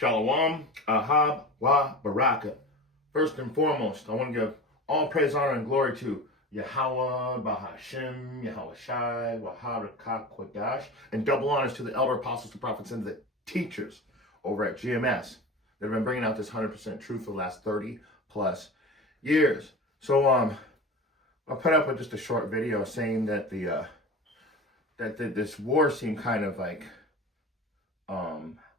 Shalom, Ahab, Wa, Baraka. First and foremost, I want to give all praise, honor, and glory to Yahweh, Bahashem, Yahweh Shai, Waharakah Kodash, and double honors to the elder apostles, the prophets, and the teachers over at GMS that have been bringing out this 100% truth for the last 30 plus years. So, I put up with just a short video saying that this war seemed kind of like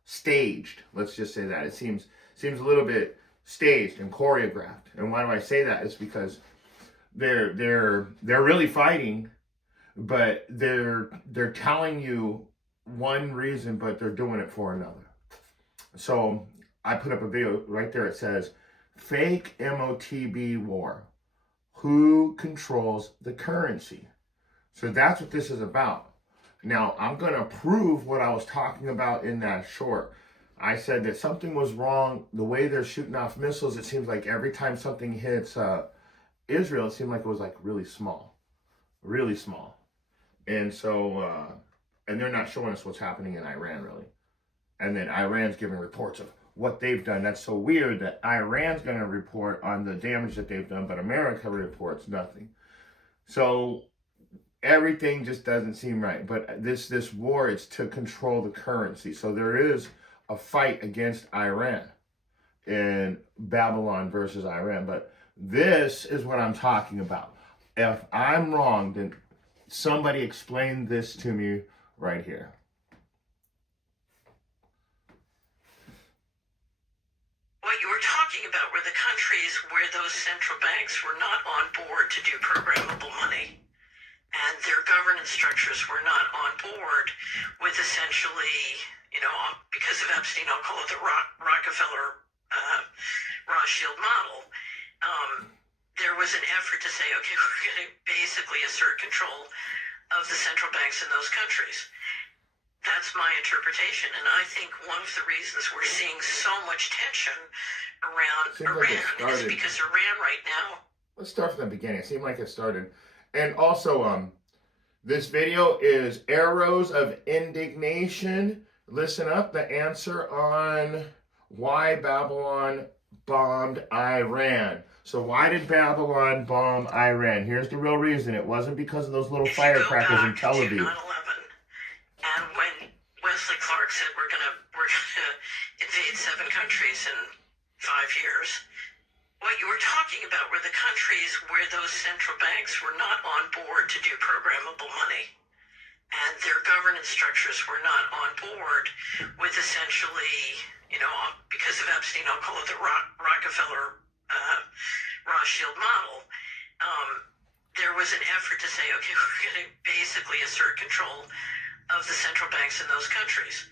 staged. Let's just say that it seems a little bit staged and choreographed. And why do I say that? It's because they're really fighting, but they're telling you one reason, but they're doing it for another. So I put up a video right there. It says fake MOTB war. Who controls the currency? So that's what this is about. Now, I'm going to prove what I was talking about in that short. I said that something was wrong. The way they're shooting off missiles, it seems like every time something hits Israel, it seemed like it was like really small. Really small. And so, and they're not showing us what's happening in Iran, really. And then Iran's giving reports of what they've done. That's so weird that Iran's going to report on the damage that they've done, but America reports nothing. So everything just doesn't seem right. But this war is to control the currency. So there is a fight against Iran in Babylon versus Iran. But this is what I'm talking about. If I'm wrong, then somebody explain this to me right here. What you were talking about were the countries where those central banks were not on board to do programmable money. And their governance structures were not on board with essentially, because of Epstein, I'll call it the Rockefeller Rothschild model. There was an effort to say, okay, we're going to basically assert control of the central banks in those countries. That's my interpretation. And I think one of the reasons we're seeing so much tension around Iran is because Iran right now... Let's start from the beginning. It seemed like it started. And also, this video is Arrows of Indignation. Listen up, the answer on why Babylon bombed Iran. So why did Babylon bomb Iran? Here's the real reason. It wasn't because of those little firecrackers in Tel Aviv. 9/11, and when Wesley Clark said we're gonna invade 7 countries in 5 years, what you were talking about were the countries where those central banks were not on board to do programmable money. And their governance structures were not on board with essentially, because of Epstein, I'll call it the Rockefeller Rothschild model. There was an effort to say, okay, we're going to basically assert control of the central banks in those countries.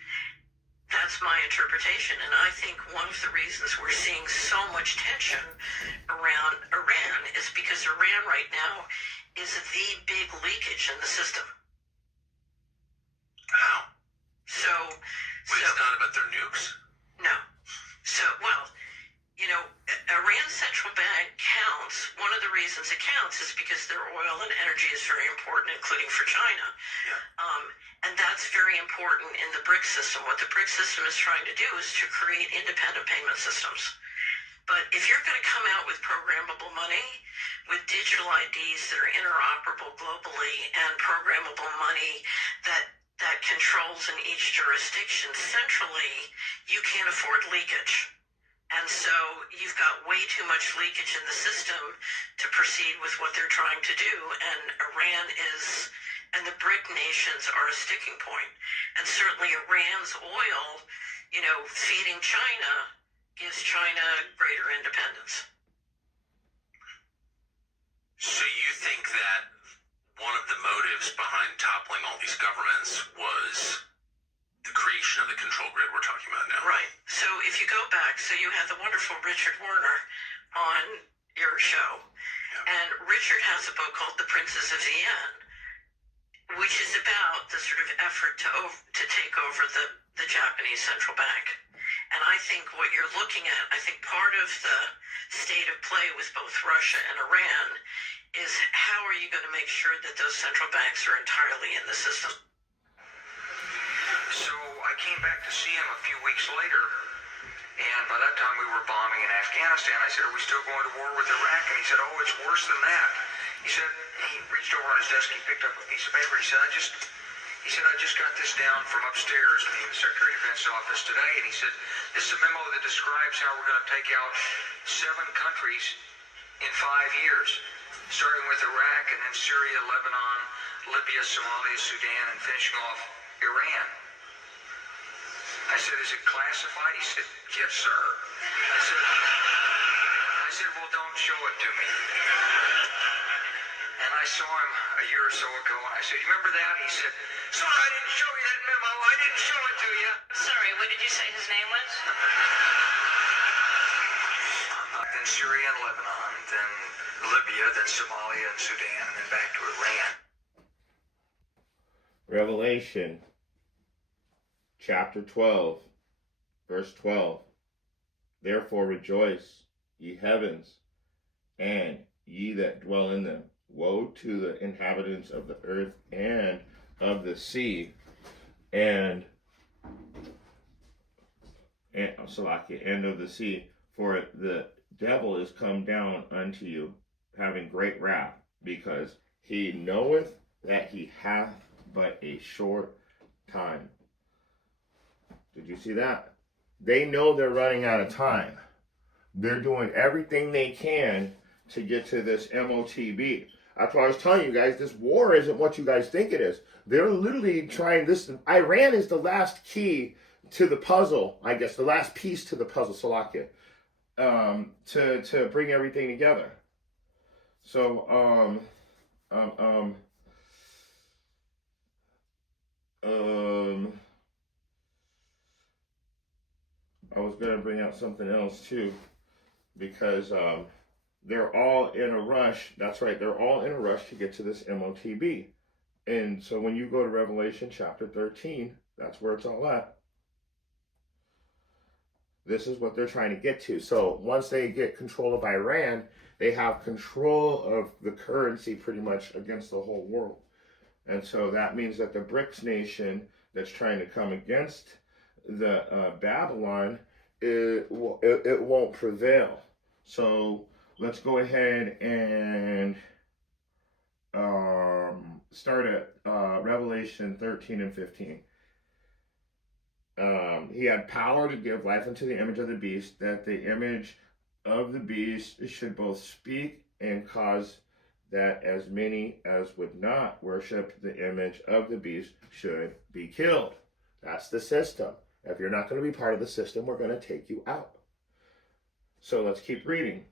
That's my interpretation. And I think one of the reasons we're seeing so much tension around Iran is because Iran right now is the big leakage in the system. How? So it's not about their nukes? No. So, Iran's central bank counts. One of the reasons it counts is because their oil and energy is very important, including for China. Yeah. And that's very important in the BRICS system. What the BRICS system is trying to do is to create independent payment systems. But if you're going to come out with programmable money, with digital IDs that are interoperable globally, and programmable money that controls in each jurisdiction centrally, you can't afford leakage. And so you've got way too much leakage in the system to proceed with what they're trying to do. And Iran and the BRIC nations are a sticking point. And certainly Iran's oil, feeding China gives China greater independence. So you think that one of the motives behind toppling all these governments was the creation of the control grid we're talking about now? Right. So if you go back, so you had the wonderful Richard Werner on your show, and Richard has a book called The Princes of Vienna, which is about the sort of effort to take over the Japanese central bank. And I think what you're looking at, I think part of the state of play with both Russia and Iran is how are you going to make sure that those central banks are entirely in the system? So I came back to see him a few weeks later, And by that time, we were bombing in Afghanistan. I said, are we still going to war with Iraq? And he said, oh, it's worse than that. He said, he reached over on his desk, he picked up a piece of paper. He said, I just got this down from upstairs, meaning the Secretary of Defense office today. And he said, this is a memo that describes how we're going to take out 7 countries in 5 years, starting with Iraq and then Syria, Lebanon, Libya, Somalia, Sudan, and finishing off Iran. I said, is it classified? He said, yes, sir. I said, well, don't show it to me. And I saw him a year or so ago, and I said, you remember that? He said, sorry, I didn't show you that memo. I didn't show it to you. Sorry, what did you say his name was? Then Syria and Lebanon, then Libya, then Somalia and Sudan, and then back to Iran. Revelation chapter 12, verse 12. Therefore rejoice, ye heavens, and ye that dwell in them. Woe to the inhabitants of the earth and of the sea, and of the sea, for the devil is come down unto you, having great wrath, because he knoweth that he hath but a short time. Did you see that? They know they're running out of time. They're doing everything they can to get to this MOTB. That's why I was telling you guys, this war isn't what you guys think it is. They're literally trying this. Iran is the last key to the puzzle, I guess, the last piece to the puzzle, Salakia, to bring everything together. So, I was going to bring out something else too, because they're all in a rush. That's right, they're all in a rush to get to this MOTB. And so when you go to Revelation chapter 13, that's where it's all at. This is what they're trying to get to. So once they get control of Iran, they have control of the currency pretty much against the whole world. And so that means that the BRICS nation that's trying to come against the Babylon, it won't prevail. So let's go ahead and start at Revelation 13 and 15. He had power to give life unto the image of the beast, that the image of the beast should both speak and cause that as many as would not worship the image of the beast should be killed. That's the system. If you're not going to be part of the system, we're going to take you out. So let's keep reading.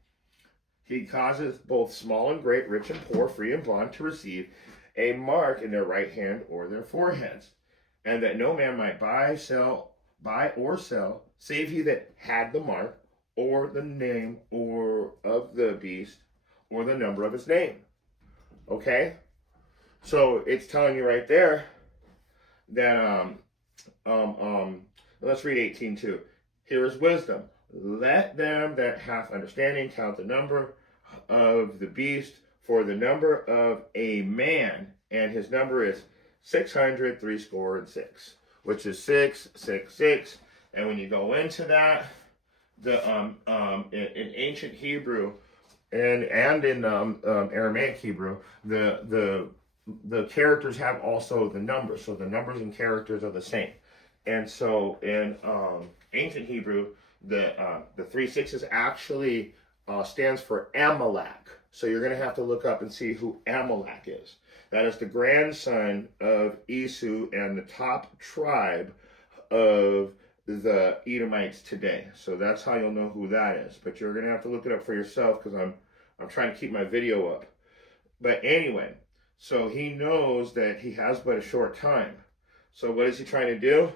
He causes both small and great, rich and poor, free and bond, to receive a mark in their right hand or their foreheads, and that no man might buy or sell, save he that had the mark, or the name or of the beast, or the number of his name. Okay? So it's telling you right there that let's read 18 too. Here is wisdom. Let them that have understanding count the number of the beast, for the number of a man, and his number is 666, which is 666. And when you go into that, the in ancient Hebrew and in Aramaic Hebrew, the characters have also the numbers. So the numbers and characters are the same. And so in ancient Hebrew, the 3 6s actually stands for Amalek. So you're going to have to look up and see who Amalek is. That is the grandson of Esau and the top tribe of the Edomites today. So that's how you'll know who that is. But you're going to have to look it up for yourself, because I'm trying to keep my video up. But anyway, so he knows that he has but a short time. So what is he trying to do?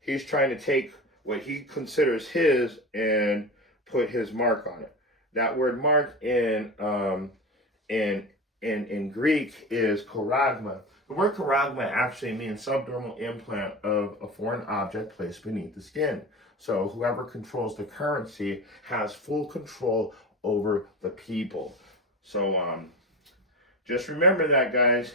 He's trying to take what he considers his and put his mark on it. That word mark in Greek is charagma. The word charagma actually means subdermal implant of a foreign object placed beneath the skin. So whoever controls the currency has full control over the people. So just remember that, guys.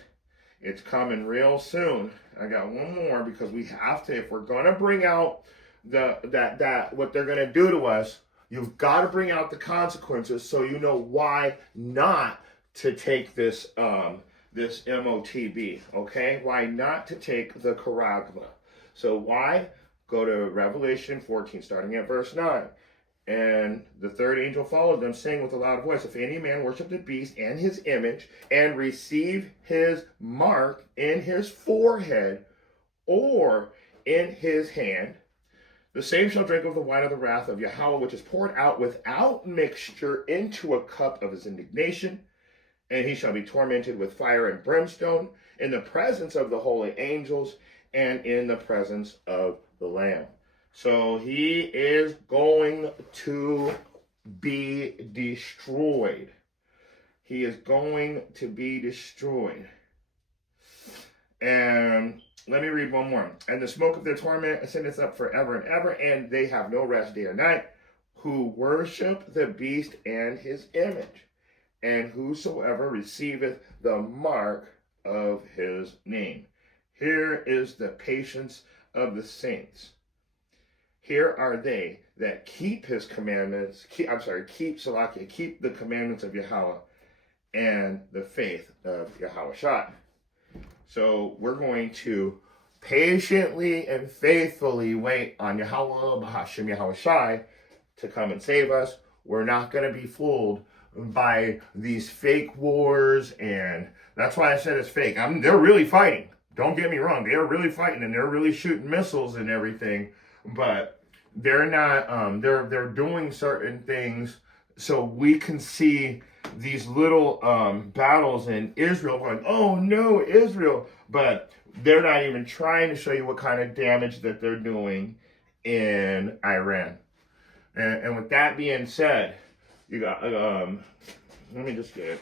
It's coming real soon. I got one more, because we have to, if we're going to bring out that what they're going to do to us, you've got to bring out the consequences so you know why not to take this this MOTB, okay? Why not to take the charagma? So why? Go to Revelation 14, starting at verse 9. And the third angel followed them, saying with a loud voice, if any man worship the beast and his image, and receive his mark in his forehead or in his hand, the same shall drink of the wine of the wrath of Yahweh, which is poured out without mixture into a cup of his indignation. And he shall be tormented with fire and brimstone in the presence of the holy angels and in the presence of the Lamb. So he is going to be destroyed. He is going to be destroyed. And let me read one more. And the smoke of their torment ascendeth up forever and ever, and they have no rest day or night, who worship the beast and his image, and whosoever receiveth the mark of his name. Here is the patience of the saints. Here are they that keep his commandments, keep the commandments of Yahweh and the faith of Yahweh. So we're going to patiently and faithfully wait on Yahweh Bahashim Yahweh to come and save us. We're not going to be fooled by these fake wars, and that's why I said it's fake. They're really fighting. Don't get me wrong. They're really fighting, and they're really shooting missiles and everything, but they're not, they're doing certain things so we can see these little battles in Israel going, oh no, Israel, but they're not even trying to show you what kind of damage that they're doing in Iran. And with that being said, you got, let me just get it.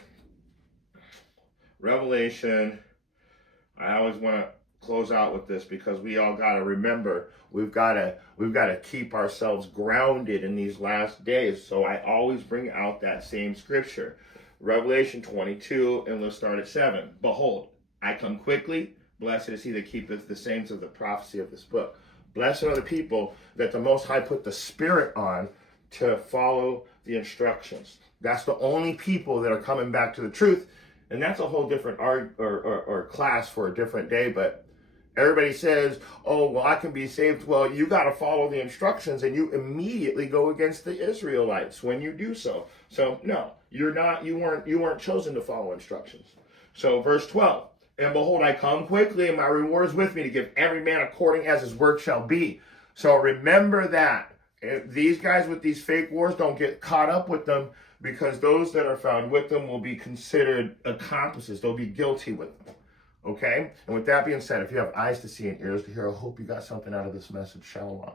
Revelation, I always want to close out with this because we all got to remember we've got to keep ourselves grounded in these last days. So I always bring out that same scripture, Revelation 22, and let's start at 7. Behold, I come quickly. Blessed is he that keepeth the sayings of the prophecy of this book. Blessed are the people that the Most High put the Spirit on to follow the instructions. That's the only people that are coming back to the truth. And that's a whole different art or class for a different day. But everybody says, oh, well, I can be saved. Well, you got to follow the instructions, and you immediately go against the Israelites when you do so. So no, you're not, you weren't chosen to follow instructions. So verse 12, and behold, I come quickly, and my reward is with me to give every man according as his work shall be. So remember that. These guys with these fake wars, don't get caught up with them, because those that are found with them will be considered accomplices. They'll be guilty with them. Okay? And with that being said, if you have eyes to see and ears to hear, I hope you got something out of this message. Shalom.